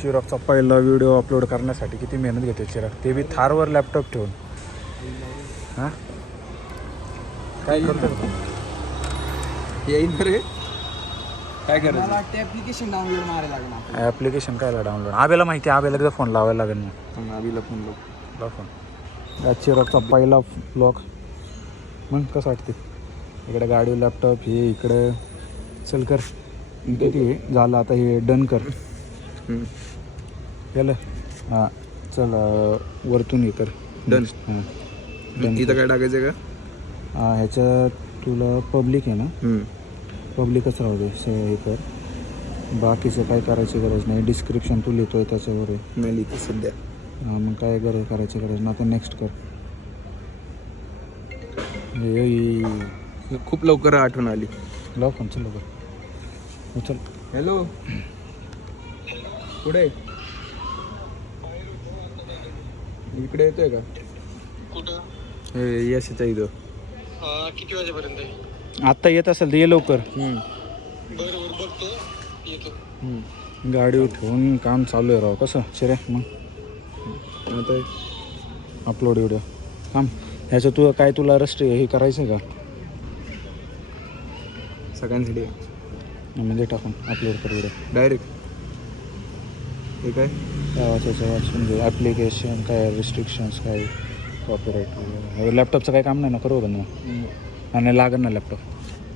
चिरागचा पहिला video upload करण्यासाठी किती मेहनत घेते चिराग, ते बी थारवर लॅपटॉप ठेवून. हां काय करतो येईल रे. काय करायचं? मला वाटतं ॲप्लिकेशन डाउनलोड मारायला लागणार. ॲप्लिकेशन कायला डाउनलोड? आबेला माहिती आहे, आबेला एकदा फोन लावायला लागेल. मग आबीला फोन लाव फोन. चिरागचा पहिला ब्लॉग मग कसं वाटते? इकडे गाडी लॅपटॉप हे इकडं. चल कर किती झालं आता, हे डन कर. केलं हां चल वरतून हे कर डन. हां इथं काय टाकायचं का? ह्याच्यात तुला पब्लिक आहे ना, पब्लिकच राहू दे. हे कर, बाकीचं काय करायची गरज नाही. डिस्क्रिप्शन तू लिहितोय त्याच्यावर आहे. मी लिहितो सध्या. हां मग काय करायची गरज ना. आता नेक्स्ट कर. खूप लवकर आठवण आली. लाव फोन. चल लवकर उचल. हॅलो कुठे आहे? इकडे येतोय का? कुठं? यशचा इथं. किती वाजेपर्यंत? आत्ता येत असेल तर ये लवकर. बरोबर बघतो येतो. गाडी ठेवून काम चालू आहे राव. कसं शिरे मग आता अपलोड व्हिडिओ काम ह्याचं तुला काय, तुला रस्ट हे करायचं का? सगळ्यांसाठी म्हणजे टाकून अपलोड कर व्हिडिओ डायरेक्ट. हे काय त्याचं वाचून घे. ॲप्लिकेशन काय, रिस्ट्रिक्शन्स काय, कॉपीराईट. लॅपटॉपचं काय काम नाही ना, करू ना आणि लागेल ना लॅपटॉप.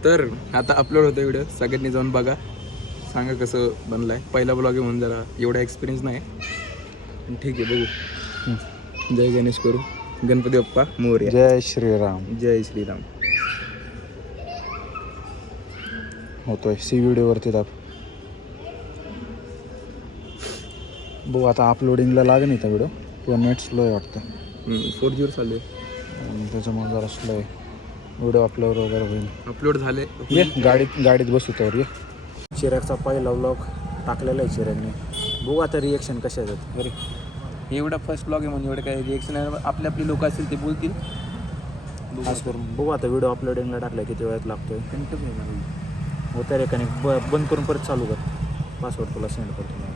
तर आता अपलोड होतो व्हिडिओ, सगळ्यांनी जाऊन बघा, सांगा कसं बनलाय. पहिला ब्लॉग आहे म्हणून जरा एवढा एक्सपिरियन्स नाही. ठीक आहे बघू. जय गणेश करू. गणपती बाप्पा मोरया. जय श्रीराम. जय श्रीराम. होतोय सी व्हिडिओवरती दाब. बघू आता अपलोडिंगला लागेल नाही तर व्हिडिओ. किंवा नेट स्लो आहे वाटतं. 4G चालू आहे त्याच्यामुळे जरा स्लो आहे व्हिडिओ. अपलोड वगैरे होईल. अपलोड झाले. ये गाडीत बसू त्यावर. ये चिरागचा पहिला व्लॉग टाकलेला आहे चिरागने. बघू आता रिएक्शन कशा येतात. अरे एवढा फर्स्ट ब्लॉग आहे म्हणून एवढं काही रिएक्शन आहे. आपली लोक असतील ते बोलतील. खास करून बघू आता व्हिडिओ अपलोडिंगला टाकला किती वेळात लागतोय. होतं रे का नाही. बंद करून परत चालू कर. पासवर्ड तुला सेंड करतो.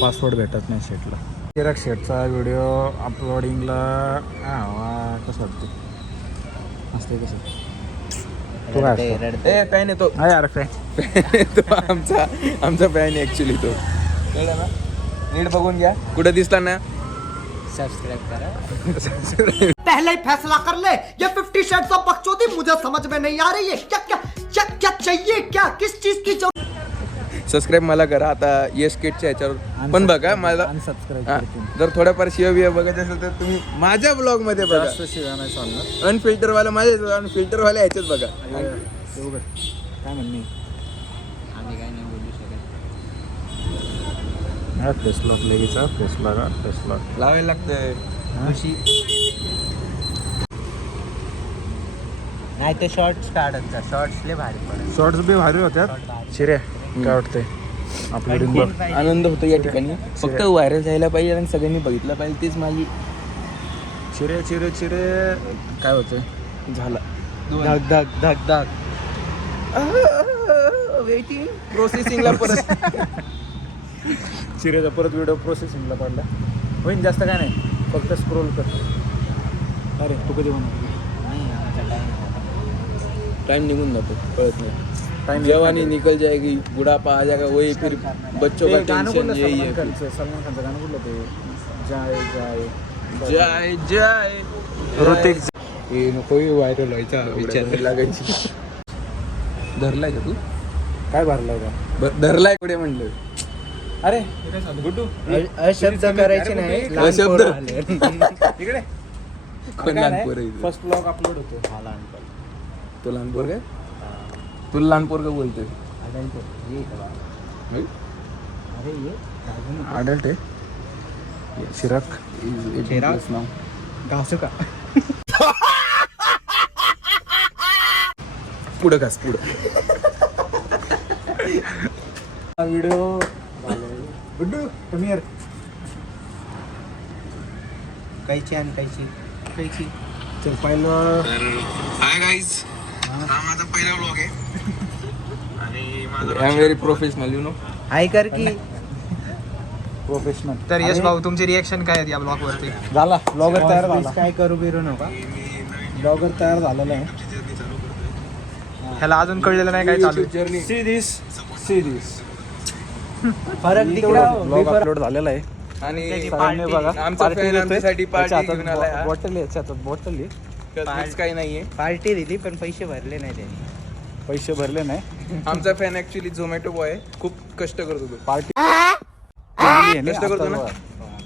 पासवर्ड भेटत नाही शेटला. चिराग शेटचा व्हिडिओ अपलोडिंगला कसं वाटतं? असते कसं तू काय काय नाही तो. आहे यार काय तो आमचा फॅन आहे ॲक्च्युली. तो कळलं ना. नीट बघून घ्या. कुठं दिसला ना सब्सक्राइब करा. पहले ही फैसला कर ले. ये 50 शेड्स ऑफ बकचोदी मुझे समझ में नहीं आ रही है. क्या चाहिए, क्या किस चीज की जरूरत? सबस्क्राईब मला करा. आता यश किटच्या ह्याच्यावर पण बघा. मला अनसबस्क्राईब. जर थोड्याफार शिव बघत असेल तर तुम्ही माझ्या ब्लॉग मध्ये बघा. जास्त शिवाय नाही चालणार. अनफिल्टरवाला माझ्या अनफिल्टरवाल्या ह्याच्यात बघा. काय म्हणणे आम्ही काय नाही बोलू शकत. फेस लॉक लगेच. फेस लॉक लावायला लागतंय. नाही ते शॉर्ट्स काढत. शॉर्ट्स लय भारी पडत. शॉर्ट्स बी भारी होत्यात. शिरे काय वाटतंय अपलोडिंग बघ. आनंद होतो या ठिकाणी. फक्त व्हायरल जायला पाहिजे आणि सगळ्यांनी बघितलं पाहिजे. तीच माझी चिरे काय होतंय. झाला. धक वेटिंग प्रोसेसिंगला परत. चिरेचा परत व्हिडिओ प्रोसेसिंगला पडला. होईन जास्त काय नाही, फक्त स्क्रोल कर. अरे तू कधी बनव. टाइम निघून जातो कळत नाही. टाइम जवानी निकल जाएगी, बुढ़ापा आ जाएगा, वही फिर बच्चों का गाणं टेंशन कुठलं? यही है. सलमान खानचं गाणं कुठलं ते? जाय जाय जाय ऋतिक. हे नको व्हायरल व्हायचा विचार लागायची. धरलाय का तू? काय भरलाय का? धरलाय कुठे म्हणलं? अरे गुड्डू अशब्द करायचे नाही. अशब्द. इकडे कोण लहान पोर आहे? फर्स्ट ब्लॉग अपलोड होतो. तो लहान पोर काय? तुला लहान पोर का बोलतोय? अडल्ट आहे. चिराग नाव घासू का? पुढं घास पुढं. व्हिडिओ गुड्डू तुम्ही यार कैची आणि कैची. चल पहिलं. हाय गाईज, हा माझा पहिला ब्लॉग आहे आणि I am very professional you know. हाय कर की. प्रोफेशनल. तर यश भाऊ तुमचे रिएक्शन काय आहेत या ब्लॉग वरती? झाला ब्लॉगर तयार झाला. काय करू बिरू नका. ब्लॉगर तयार झालेला आहे. ह्याला अजून कळलेलं नाही काय चालू आहे. जर्नी. सी दिस फरक दिख रहा हो. ब्लॉग अपलोड झालेला आहे. आणि सरांनी बघा आमचा fan आमच्यासाठी party घेऊन आलाय हा. बॉटल याच्या हातात बॉटल आहे. Mix काही नाहीये. पार्टी दिली पण पैसे भरले नाही त्यांनी. पैसे भरले नाही. आमचा फॅन ऍक्च्युली झोमॅटो बॉय आहे. खूप कष्ट करतो तो. पार्टी कष्ट करतो ना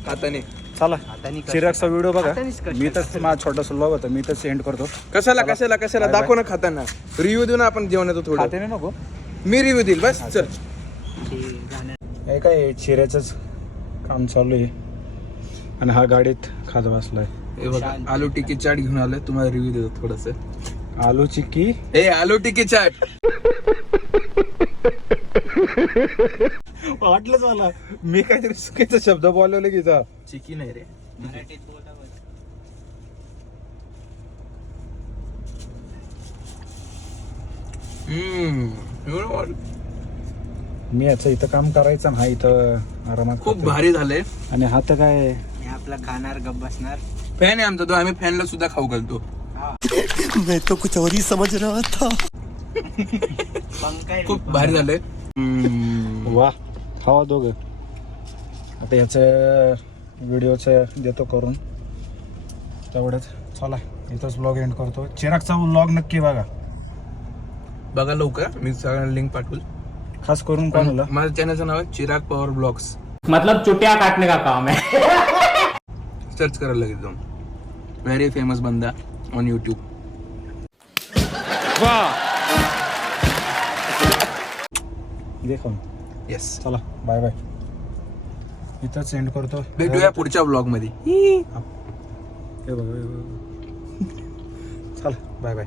हाताने. चला हाताने कष्ट. चिरागचा व्हिडिओ बघा. हातानेच कष्ट मी तर माझा छोटासा ब्लॉग होता मी तर सेंड करतो. कशाला दाखव ना खाताना. रिव्ह्यू देऊ ना आपण जेवणाचं थोडं. खाते नाही नको. मी रिव्ह्यू देईल बस चल. हे काय चिऱ्याचंच काम चालू आहे आणि हा गाडीत खात बसलाय. हे बघा आलू टिक्की चाट घेऊन आलोय. तुम्हाला रिव्ह्यू देतो थोडस. आलू चिक्की. हे आलू टिक्की चाट. वाटलंच मला मी काहीतरी चुकीचा शब्द बोलवलं की जा. चिक्की नाही रे. मराठीत बोला बरं. मी याचं इथं काम करायचं ना हा इथं आरामात खूप करतोय. भारी झालंय. आणि हा तर काय मी आपला खाणार गप बसणार. फॅन आहे आमचा तो. आम्ही फॅनला सुद्धा खाऊ घालतो. मैं तो कुछ और ही समझ रहा था. पंकज खूप भारी झालंय. वा खावा दोघं. आता याचं व्हिडिओचं देतो करून तेवढंच. चला इथंच ब्लॉग एंड करतो. चिरागचा ब्लॉग नक्की बघा. बघा लवकर. मी सगळ्यांना लिंक पाठवल. खास करून कोणाला माझ्या चॅनलचं नाव आहे चिराग पॉवर ब्लॉग्स. मतलब चुटिया काटने का काम है. सर्च करायला लागेल जाऊन. व्हेरी फेमस बंदा ऑन यूट्यूब. देखो. येस. चला बाय बाय. इथंच एंड करतो. भेटूया पुढच्या ब्लॉग मध्ये. हे बघा चला बाय बाय.